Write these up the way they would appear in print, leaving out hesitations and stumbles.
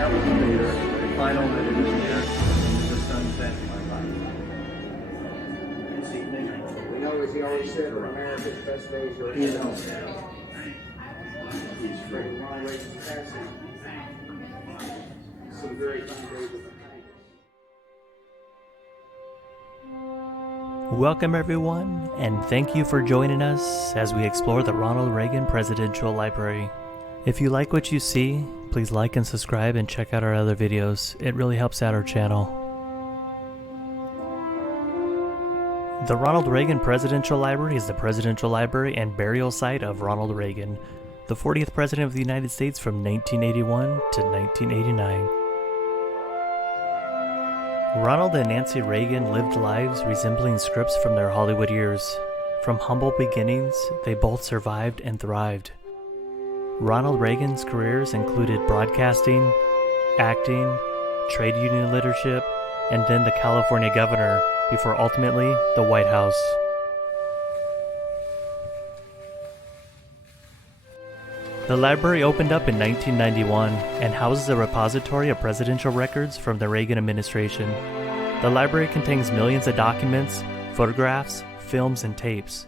that was the final that it was there, the sunset of my life. He always said that America's best days are He ahead. knows. He's free. Ronald Reagan's passing. Some very fine days are behind us. Welcome everyone, and thank you for joining us as we explore the Ronald Reagan Presidential Library. If you like what you see, please like and subscribe and check out our other videos. It really helps out our channel. The Ronald Reagan Presidential Library is the presidential library and burial site of Ronald Reagan, the 40th President of the United States from 1981 to 1989. Ronald and Nancy Reagan lived lives resembling scripts from their Hollywood years. From humble beginnings, they both survived and thrived. Ronald Reagan's careers included broadcasting, acting, trade union leadership, and then the California governor, before ultimately the White House. The library opened up in 1991 and houses a repository of presidential records from the Reagan administration. The library contains millions of documents, photographs, films, and tapes.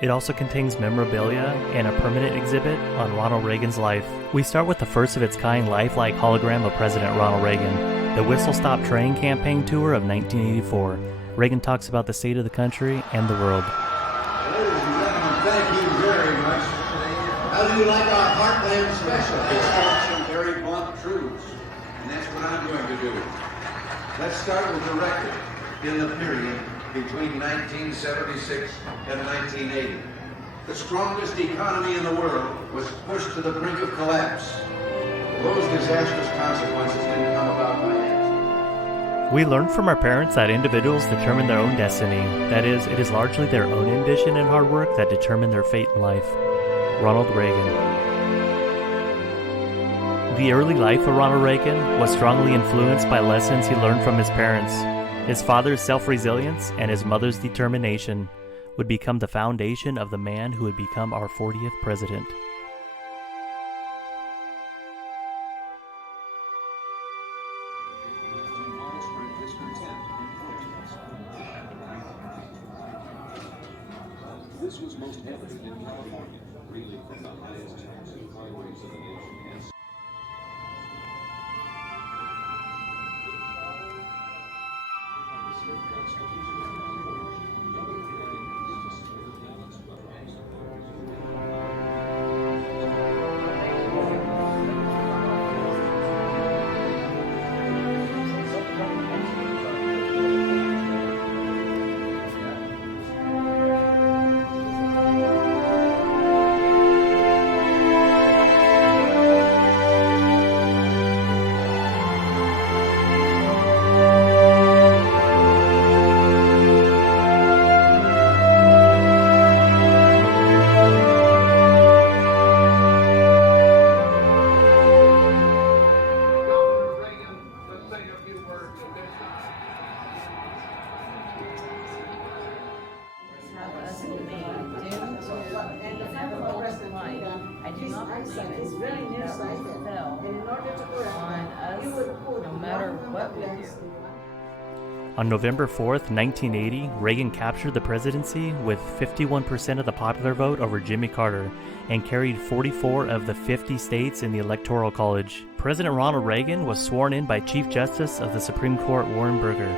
It also contains memorabilia and a permanent exhibit on Ronald Reagan's life. We start with the first of its kind lifelike hologram of President Ronald Reagan, the Whistle Stop Train campaign tour of 1984. Reagan talks about the state of the country and the world. Ladies and gentlemen, thank you very much. How do you like our Heartland special? It's got some very blunt truths, and that's what I'm going to do. Let's start with the record in the period between 1976 and 1980. The strongest economy in the world was pushed to the brink of collapse. Those disastrous consequences didn't come about by accident. We learn from our parents that individuals determine their own destiny. That is, it is largely their own ambition and hard work that determine their fate in life. Ronald Reagan. The early life of Ronald Reagan was strongly influenced by lessons he learned from his parents. His father's self-resilience and his mother's determination would become the foundation of the man who would become our 40th president. This was most evident in California, reeling from the highest taxing highways of the nation. The state constitution of California, Governor Reagan used to split the balance of On November 4th, 1980, Reagan captured the presidency with 51% of the popular vote over Jimmy Carter and carried 44 of the 50 states in the Electoral College. President Ronald Reagan was sworn in by Chief Justice of the Supreme Court Warren Burger.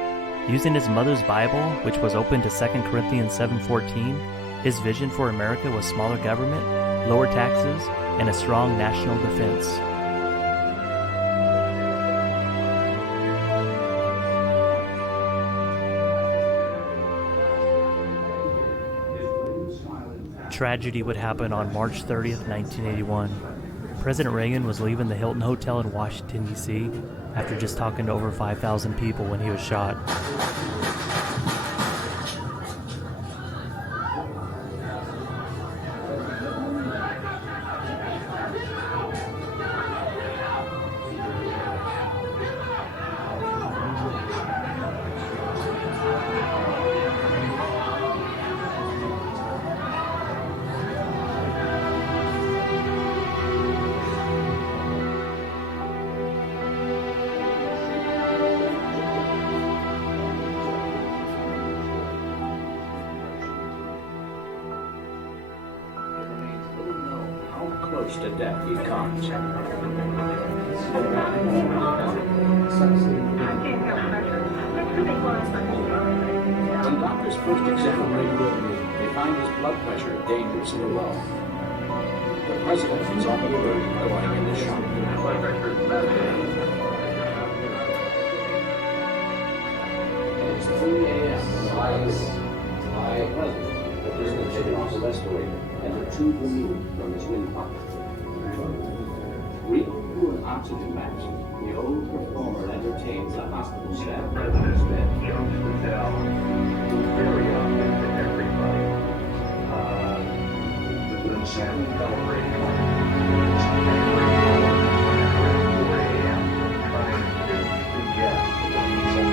Using his mother's Bible, which was open to 2 Corinthians 7:14, his vision for America was smaller government, lower taxes, and a strong national defense. Tragedy would happen on March 30th, 1981. President Reagan was leaving the Hilton Hotel in Washington, D.C. after just talking to over 5,000 people when he was shot. which to death he comes. When doctors first examine Reagan, they find his blood pressure dangerously low. The president is on the verge of going into shock. It is 3 a.m. when the president participated off the respirator and the tube removed from his windpipe. Reading through an oxygen mask, the old performer entertains the hospital staff at his bed. Very obvious to everybody. The Sam celebrating 4 a.m. trying to suggest that some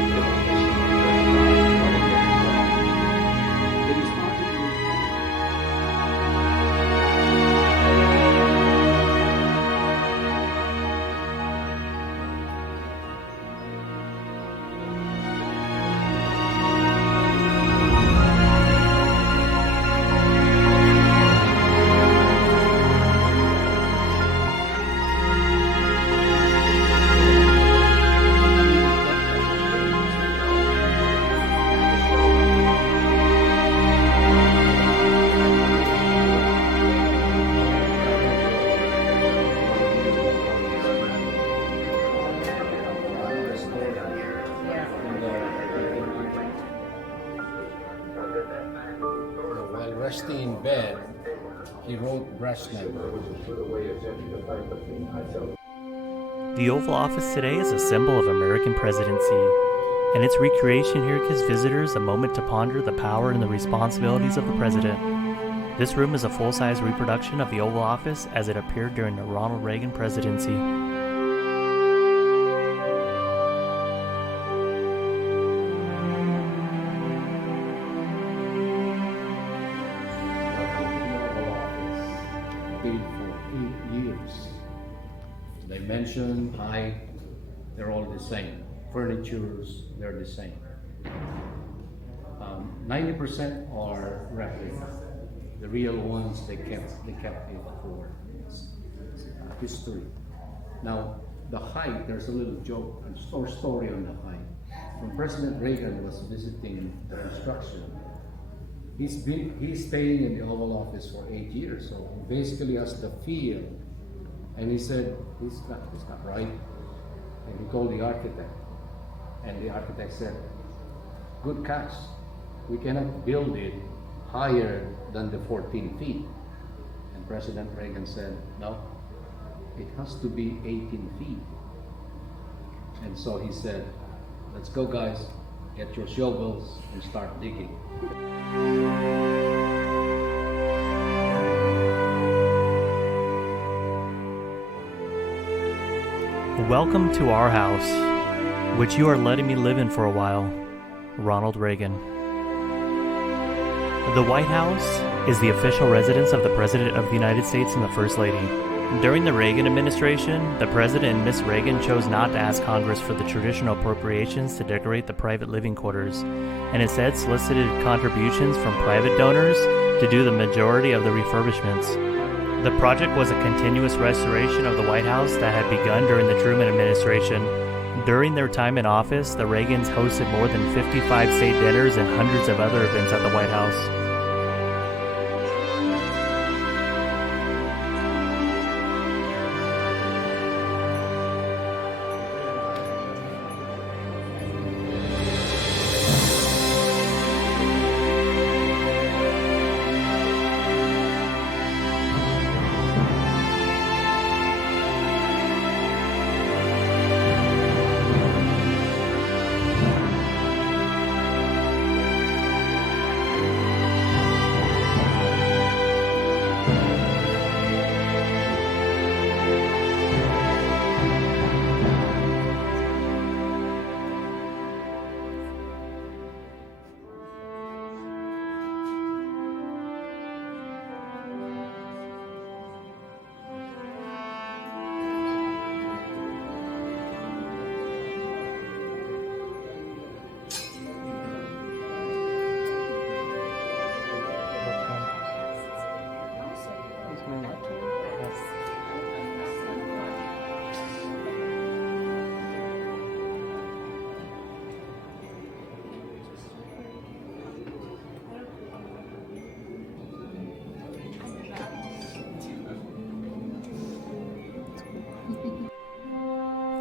It is hard to believe. While resting in bed, he wrote breast number. The Oval Office today is a symbol of American presidency, and its recreation here gives visitors a moment to ponder the power and the responsibilities of the president. This room is a full-size reproduction of the Oval Office as it appeared during the Ronald Reagan presidency. Paid for 8 years. Dimension, height, they're all the same. Furnitures, they're the same. 90% are replica. The real ones, they kept it for history. Now, the height, there's a little joke or story on the height. When President Reagan was visiting the construction, he's staying in the Oval Office for 8 years, so he basically has the feel. And he said, it's not right. And he called the architect. And the architect said, good catch. We cannot build it higher than the 14 feet. And President Reagan said, no, it has to be 18 feet. And so he said, let's go guys, get your shovels and start digging. Welcome to our house, which you are letting me live in for a while. Ronald Reagan. The White House is the official residence of the President of the United States and the First Lady. During the Reagan administration, the President and Miss Reagan chose not to ask Congress for the traditional appropriations to decorate the private living quarters, and instead solicited contributions from private donors to do the majority of the refurbishments. The project was a continuous restoration of the White House that had begun during the Truman administration. During their time in office, the Reagans hosted more than 55 state dinners and hundreds of other events at the White House.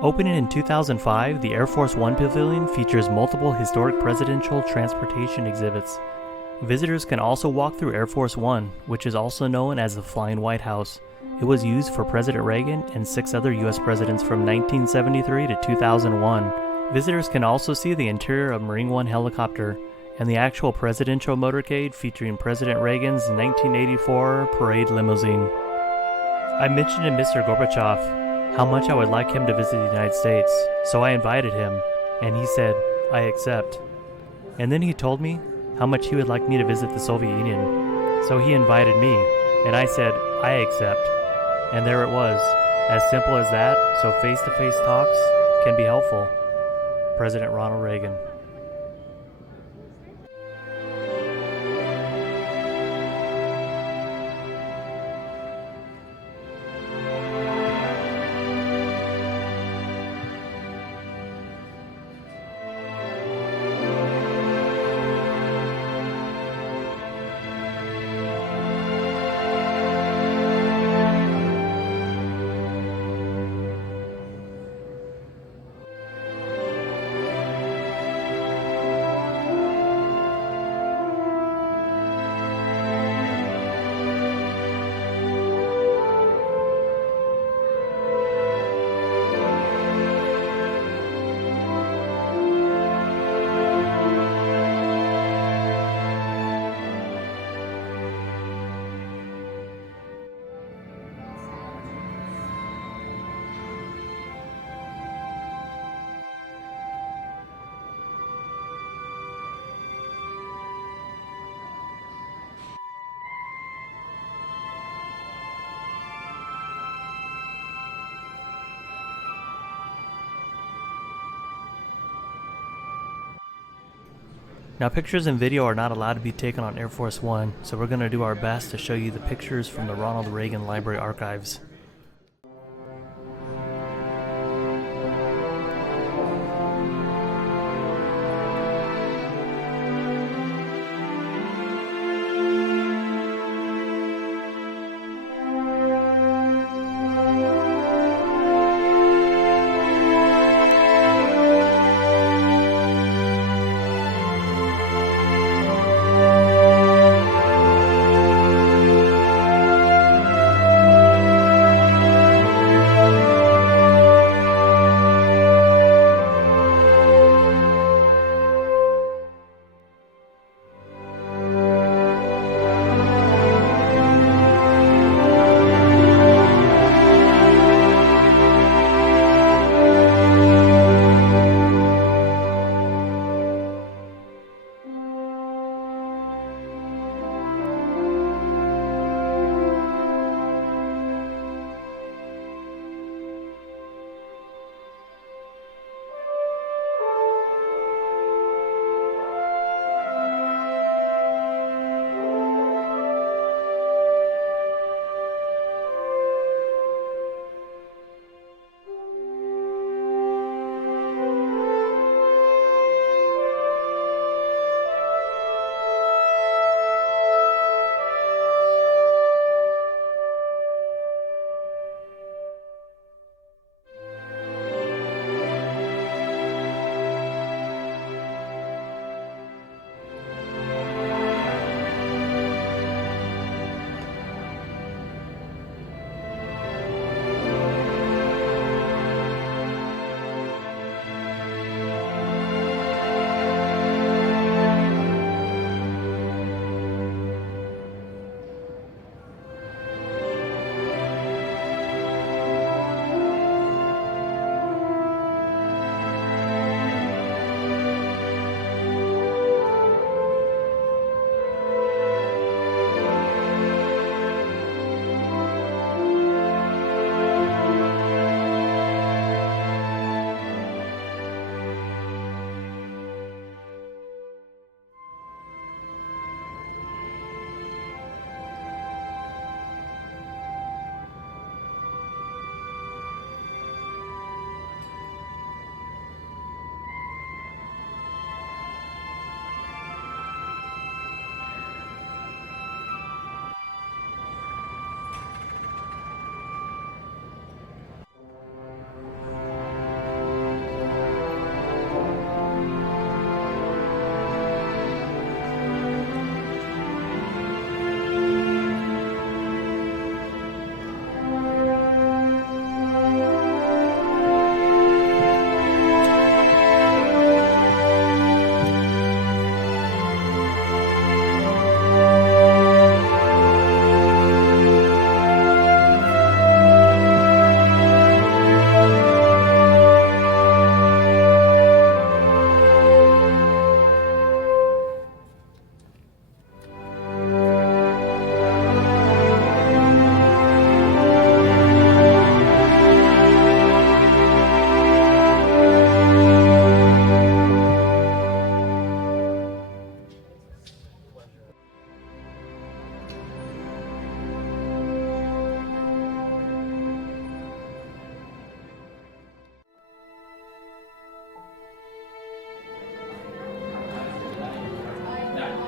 Opening in 2005, the Air Force One Pavilion features multiple historic presidential transportation exhibits. Visitors can also walk through Air Force One, which is also known as the Flying White House. It was used for President Reagan and 6 other U.S. presidents from 1973 to 2001. Visitors can also see the interior of Marine One helicopter and the actual presidential motorcade featuring President Reagan's 1984 parade limousine. I mentioned to Mr. Gorbachev how much I would like him to visit the United States, so I invited him, and he said, "I accept." And then he told me how much he would like me to visit the Soviet Union. So he invited me, and I said, "I accept." And there it was, as simple as that, so face-to-face talks can be helpful. President Ronald Reagan. Now, pictures and video are not allowed to be taken on Air Force One, so we're going to do our best to show you the pictures from the Ronald Reagan Library archives.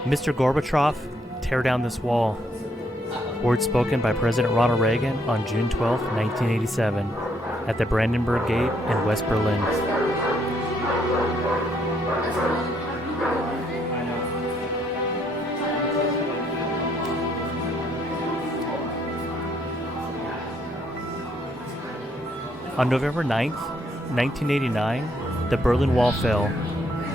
Mr. Gorbachev, tear down this wall. Words spoken by President Ronald Reagan on June 12, 1987, at the Brandenburg Gate in West Berlin. On November 9th, 1989, the Berlin Wall fell,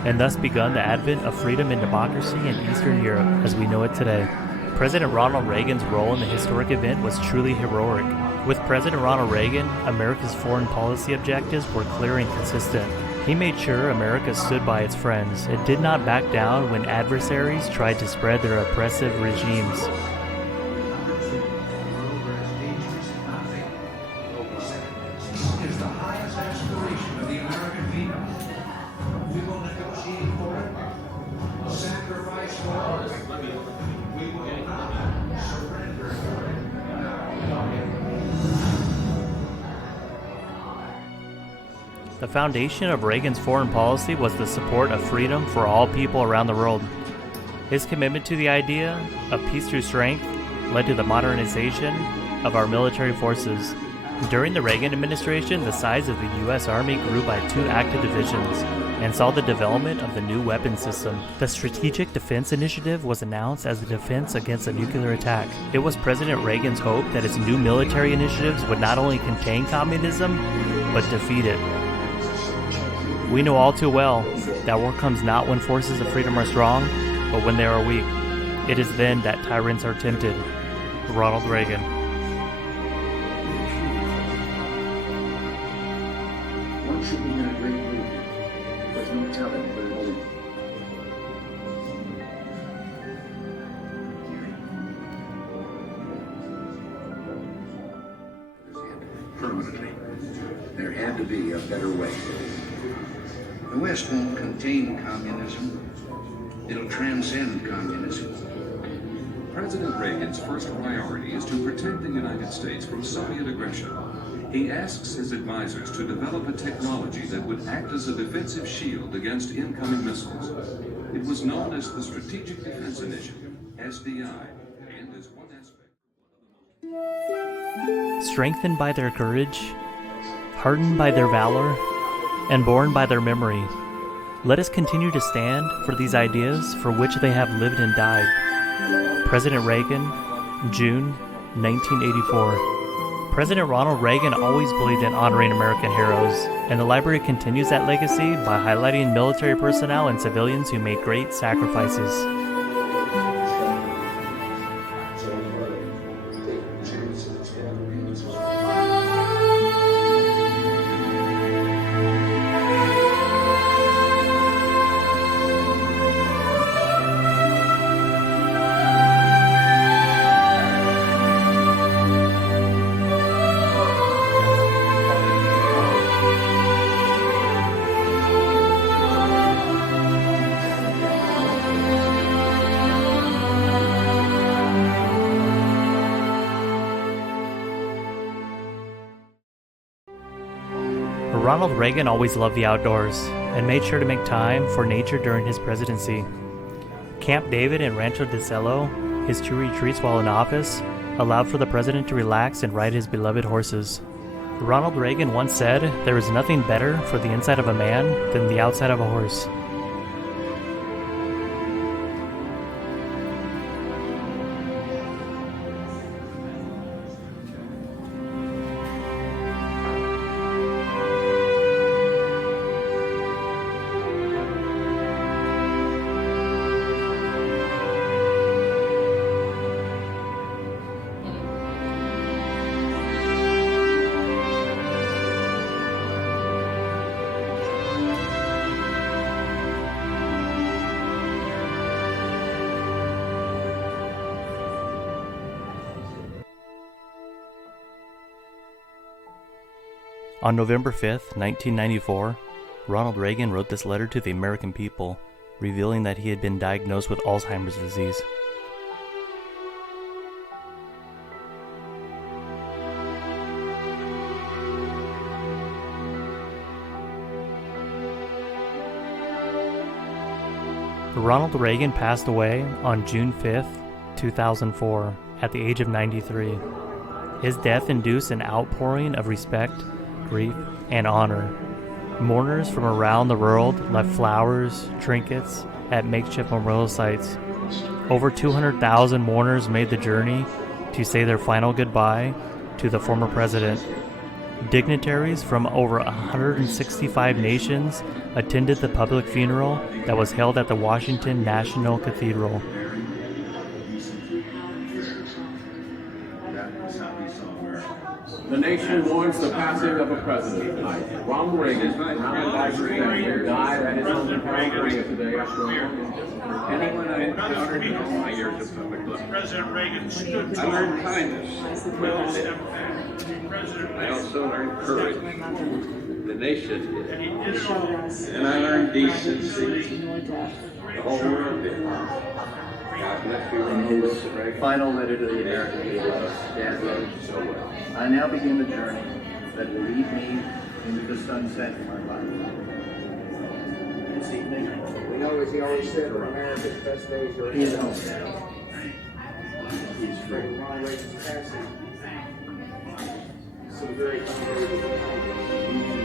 and thus begun the advent of freedom and democracy in Eastern Europe as we know it today. President Ronald Reagan's role in the historic event was truly heroic. With President Ronald Reagan, America's foreign policy objectives were clear and consistent. He made sure America stood by its friends and did not back down when adversaries tried to spread their oppressive regimes. Is the highest aspiration of the American people. We will negotiate for it, sacrifice for it. We will not surrender for it. The foundation of Reagan's foreign policy was the support of freedom for all people around the world. His commitment to the idea of peace through strength led to the modernization of our military forces. During the Reagan administration, the size of the U.S. Army grew by 2 active divisions and saw the development of the new weapon system. The Strategic Defense Initiative was announced as a defense against a nuclear attack. It was President Reagan's hope that his new military initiatives would not only contain communism, but defeat it. We know all too well that war comes not when forces of freedom are strong, but when they are weak. It is then that tyrants are tempted. Ronald Reagan. One should be in a great mood. There's no telling where it will lead. Permanently. There had to be a better way. The West won't contain communism. It'll transcend communism. President Reagan's first priority is to protect the United States from Soviet aggression. He asks his advisors to develop a technology that would act as a defensive shield against incoming missiles. It was known as the Strategic Defense Initiative, SDI, and is one aspect. Strengthened by their courage, hardened by their valor, and born by their memory, let us continue to stand for these ideas for which they have lived and died. President Reagan, June 1984. President Ronald Reagan always believed in honoring American heroes, and the library continues that legacy by highlighting military personnel and civilians who made great sacrifices. Ronald Reagan always loved the outdoors and made sure to make time for nature during his presidency. Camp David and Rancho de Cielo, his 2 retreats while in office, allowed for the president to relax and ride his beloved horses. Ronald Reagan once said, "There is nothing better for the inside of a man than the outside of a horse." On November 5th, 1994, Ronald Reagan wrote this letter to the American people, revealing that he had been diagnosed with Alzheimer's disease. Ronald Reagan passed away on June 5, 2004, at the age of 93. His death induced an outpouring of respect, grief, and honor. Mourners from around the world left flowers, trinkets at makeshift memorial sites. Over 200,000 mourners made the journey to say their final goodbye to the former president. Dignitaries from over 165 nations attended the public funeral that was held at the Washington National Cathedral. The nation mourns the passing of a president tonight. Ronald Reagan, died at his home in California today after Anyone I encountered in all my years of public life, President Reagan stood I learned kindness. I also learned courage. The nation did. And I learned decency. The whole world did. God bless you, In Ronald his Reagan. final letter to the American people, Dan wrote, So well. I now begin the journey that will lead me into the sunset of my life. This evening He always said that America's best days are is ahead. home now. He's free. Ronald Reagan's passing. Some very fine ladies.